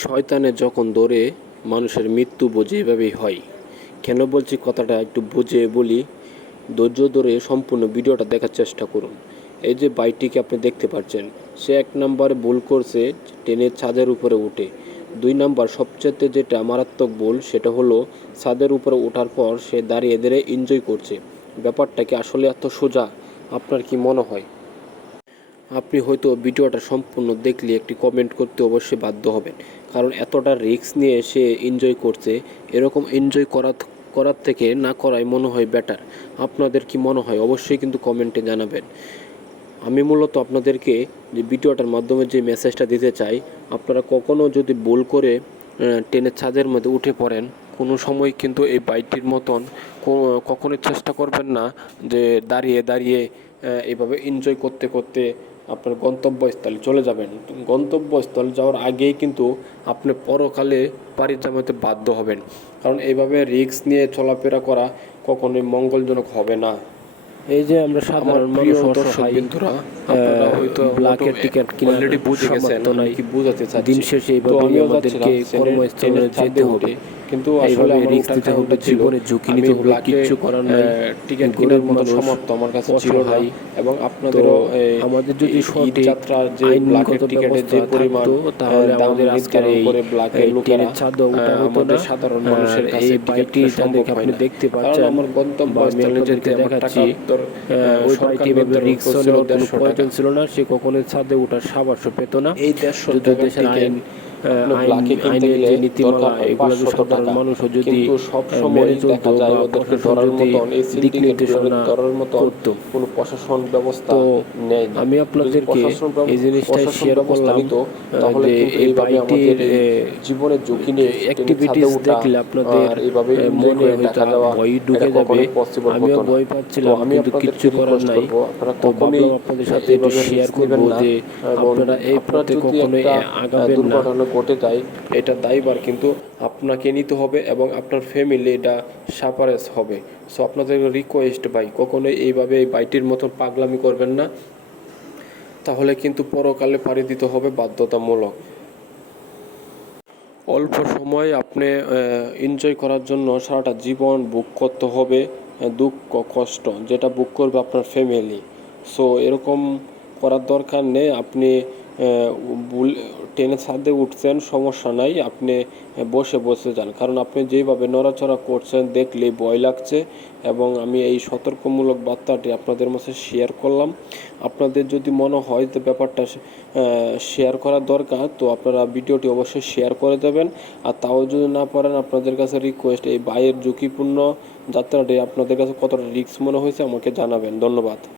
শয়তানে যখন ধরে মানুষের মৃত্যু বুঝে এভাবেই হয়। কেন বলছি কথাটা একটু বুঝে বলি, ধৈর্য ধরে সম্পূর্ণ ভিডিওটা দেখার চেষ্টা করুন। এই যে বাইকটিকে আপনি দেখতে পাচ্ছেন, সে 1 নম্বরে ভুল করছে ট্রেনের ছাদের উপরে উঠে। 2 নম্বর সবচেয়ে যেটা মারাত্মক ভুল সেটা হলো ছাদের উপরে ওঠার পর সে দাঁড়িয়ে দাঁড়িয়ে এনজয় করছে। ব্যাপারটা কি আসলে এত সোজা? আপনার কি মনে হয়? আপনি হয়তো ভিডিওটা সম্পূর্ণ দেখলে একটি কমেন্ট করতে অবশ্যই বাধ্য হবেন, কারণ এতটা রিস্ক নিয়ে সে এনজয় করছে। এরকম এনজয় করার থেকে না করাই মনে হয় বেটার। আপনাদের কি মনে হয় অবশ্যই কিন্তু কমেন্টে জানাবেন। আমি মূলত আপনাদেরকে যে ভিডিওটার মাধ্যমে যে মেসেজটা দিতে চাই, আপনারা কখনও যদি ভুল করে ট্রেনের ছাদের মধ্যে উঠে পড়েন, কোনো সময় কিন্তু এই বাইকটির মতন কখনোই চেষ্টা করবেন না যে দাঁড়িয়ে দাঁড়িয়ে এভাবে এনজয় করতে করতে আপনার গন্তব্যস্থলে চলে যাবেন। গন্তব্যস্থল যাওয়ার আগেই কিন্তু আপনি পরকালে পাড়ি জমাতে বাধ্য হবেন, কারণ এইভাবে রিস্ক নিয়ে চলাফেরা করা কখনোই মঙ্গলজনক হবে না। এই যে আমরা সাধারণ মানুষ অসহায়, আপনারা হয়তো ব্ল্যাকের টিকিট কিনে অলরেডি বুঝে গেছেন আমি কি বোঝাতে চাচ্ছি। দিন শেষে এইভাবে আমাদেরকে কর্মস্থলে যেতে হবে, কিন্তু আসলে রিস্ক নিতে হবে, জীবনে ঝুঁকি নিতে হবে, কিচ্ছু করার নাই। টিকিট কেনার মতো সামর্থ্য আমার কাছে ছিল না, এবং আপনাদেরও আমাদের যদি সঠিক যাত্রার যে ব্ল্যাকের টিকিটের যে পরিমাণ তাহলে আমাদের আজকের এই ট্রেনের ছাদও ওঠা হতো না। সাধারণ মানুষের কাছে এই বাইকটি যাদেরকে আপনি দেখতে পাচ্ছেন, আমার গন্তব্যস্থলে যেতে দেখাচ্ছি, ওই বাইকটি এভাবে রিস্ক নেওয়ার কোনো প্রয়োজন ছিল না। সে কখনোই ছাদে ওঠার সাহসও পেত না। এই দেশের আইনের যে নীতিমালা, এগুলো যদি সাধারণ মানুষও যদি মেনে চলতো বা প্রশাসন যদি দিক নির্দেশনা করতো, কোনো প্রশাসন ব্যবস্থা নেই। আমি আপনাদেরকে এই জিনিসটাই শেয়ার করলাম যে এই বাইকটির জীবনের ঝুঁকি নিয়ে অ্যাক্টিভিটিস দেখলে আপনাদের মনে হয়তো ভয় ঢুকে যাবে। আমিও ভয় পাচ্ছিলাম, কিন্তু কিচ্ছু করার নাই। তো ভাবলাম আপনাদের সাথে একটু শেয়ার করবো যে আপনারা এই পথে কখনোই আগাবেন না। ঘটে যায়, এটা দায়ভার কিন্তু আপনাকে নিতে হবে এবং আপনার ফ্যামিলি এটা সাফারেজ হবে। সো আপনাদের রিকোয়েস্ট ভাই, কখনোই এইভাবে এই বাইটির মতো পাগলামি করবেন না, তাহলে কিন্তু পরকালে পাড়ি দিতে হবে বাধ্যতামূলক। অল্প সময় আপনি এনজয় করার জন্য সারাটা জীবন বুক করতে হবে দুঃখ কষ্ট, যেটা বুক করবে আপনার ফ্যামিলি। সো এরকম করার দরকার নেই। আপনি ট্রেনের ছাদে উঠছেন, সমস্যা নাই, আপনি বসে বসে যান, কারণ আপনি যেভাবে নড়াচড়া করছেন দেখলেই ভয় লাগছে। এবং আমি এই সতর্কমূলক বার্তাটি আপনাদের মাঝে শেয়ার করলাম। আপনাদের যদি মনে হয় যে ব্যাপারটা শেয়ার করার দরকার, তো আপনারা ভিডিওটি অবশ্যই শেয়ার করে দেবেন। আর তাও যদি না পারেন, আপনাদের কাছে রিকোয়েস্ট, এই বাইয়ের ঝুঁকিপূর্ণ যাত্রাটি আপনাদের কাছে কতটা রিস্ক মনে হয়েছে আমাকে জানাবেন। ধন্যবাদ।